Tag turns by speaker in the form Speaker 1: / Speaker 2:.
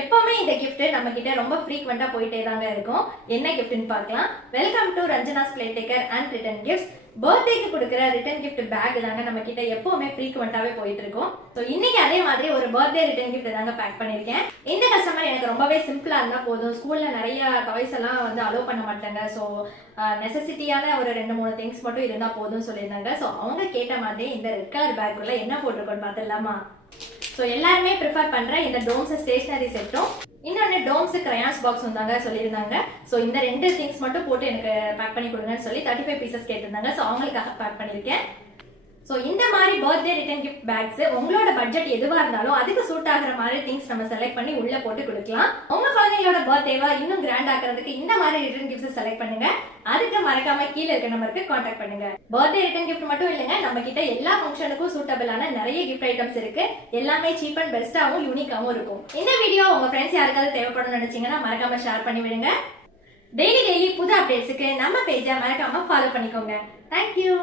Speaker 1: எப்பவுமே இந்த கிஃப்ட் நம்ம கிட்ட ரொம்ப ஃப்ரீக்வெண்டா போயிட்டே தாங்க இருக்கும். என்ன கிஃப்ட்னு பார்க்கலாம். Welcome to Ranjana's play taker and return gifts பர்த்டேக்கு கொடுக்குற ரிட்டன் கிஃப்ட் பேக் தாங்க நம்ம கிட்ட எப்பவுமே ஃப்ரீக்வெண்டாவே போயிட்டு இருக்கும். ஸோ இன்னைக்கு அதே மாதிரி ஒரு பர்த்டே ரிட்டன் கிஃப்ட் தாங்க பேக் பண்ணியிருக்கேன். இந்த கஸ்டமர் எனக்கு ரொம்பவே சிம்பிளா இருந்தா போதும். ஸ்கூல்ல நிறைய டாய்ஸ் எல்லாம் வந்து அலோவ் பண்ண மாட்டாங்க. ஸோ நெசசிட்டியான ஒரு ரெண்டு மூணு திங்ஸ் மட்டும் இருந்தா போதும்னு சொல்லியிருந்தாங்க. ஸோ அவங்க கேட்ட மாதிரி இந்த ரெட் கலர் பேக்குள்ள என்ன போட்டிருக்கோன்னு பார்த்துடலாமா? ஸோ எல்லாருமே ப்ரிஃபர் பண்ணுற இந்த டோம்ஸ் ஸ்டேஷனரி செட்டும் இன்னொன்று டோம்ஸ் கிரையான்ஸ் பாக்ஸ் வந்தாங்க சொல்லியிருந்தாங்க. ஸோ இந்த ரெண்டு திங்ஸ் மட்டும் போட்டு எனக்கு பேக் பண்ணி கொடுங்கன்னு சொல்லி தேர்ட்டி ஃபைவ் பீசஸ் கேட்டிருந்தாங்க. ஸோ அவங்களுக்காக பேக் பண்ணியிருக்கேன். ஸோ இந்த மாதிரி பர்த்டே ரிட்டன் கிஃப்ட் பேக்ஸ் உங்களோட பட்ஜெட் எதுவாக இருந்தாலும் அதுக்கு சூட் ஆகிற மாதிரி திங்ஸ் நம்ம செலக்ட் பண்ணி உள்ளே போட்டு கொடுக்கலாம். உங்க குழந்தைங்களோட பர்த்டேவா இன்னும் கிராண்ட் ஆக்குறதுக்கு இந்த மாதிரி ரிட்டன் கிஃப்ட்ஸ் செலக்ட் பண்ணுங்க. அதுக்கு மறக்காம கீழே இருக்க நம்பருக்கு காண்டாக்ட் பண்ணுங்க. பர்த்டே ரிட்டன் கிஃப்ட் மட்டும் இல்லைங்க நம்ம கிட்ட எல்லா ஃபங்க்ஷனுக்கும் சூட்டபிளான நிறைய கிஃப்ட் ஐட்டம்ஸ் இருக்கு. எல்லாமே சீப் அண்ட் பெஸ்ட்டாகவும் யூனிக்காகவும் இருக்கும். இந்த வீடியோ உங்க ஃப்ரெண்ட்ஸ் யாருக்காவது தேவைப்படும் நினைச்சீங்கன்னா மறக்காம ஷேர் பண்ணி விடுங்க. டெய்லி டெய்லி புது அப்டேட்ஸுக்கு நம்ம பேஜை மறக்காம ஃபாலோ பண்ணிக்கோங்க. தேங்க்யூ